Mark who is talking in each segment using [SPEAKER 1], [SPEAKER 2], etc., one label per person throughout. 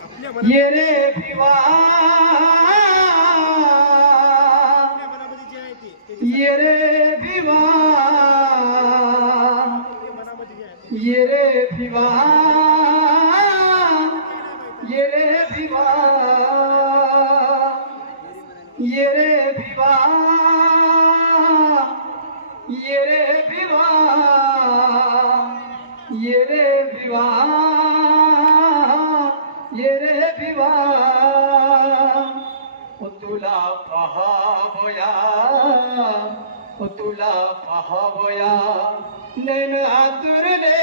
[SPEAKER 1] ये रे
[SPEAKER 2] त्याच्या
[SPEAKER 1] ये रे
[SPEAKER 2] ते.
[SPEAKER 1] ये रे ये रे भिवा. ये रे ये रे भिवा. ये रे भिवा. ये रे भिवा ओ तुला पहावया ओ तुला पहावया नैन आतुरले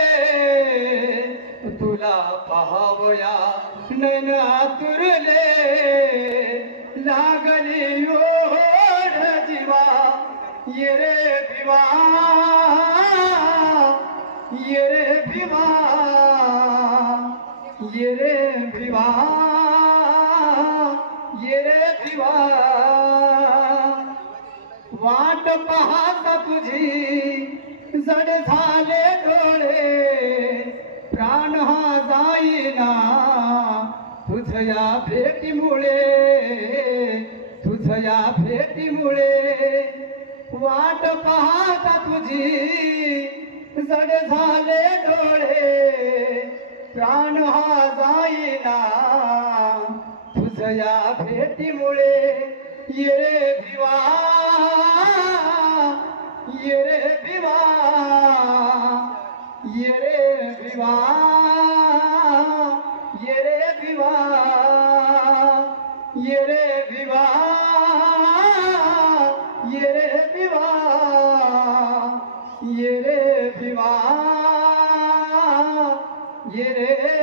[SPEAKER 1] ओ तुला पहावया नैन आतुरले लागली ओढ जीवा ये रे भिवा ये रे भिवा ये रे भिवा ये रे भिवा वाट पाहता तुझी जड झाले डोळे प्राण हा जाईना. तुझया भेटीमुळे तुझया भेटीमुळे. वाट पाहता तुझी जड झाले प्राण हा जाईना तुझया भेटीमुळे ये रे भिवा. ये रे भिवा. ये रे भिवा. ये रे भिवा. ये रे भिवा. ये रे भिवा. ये रे भिवा. Yeah.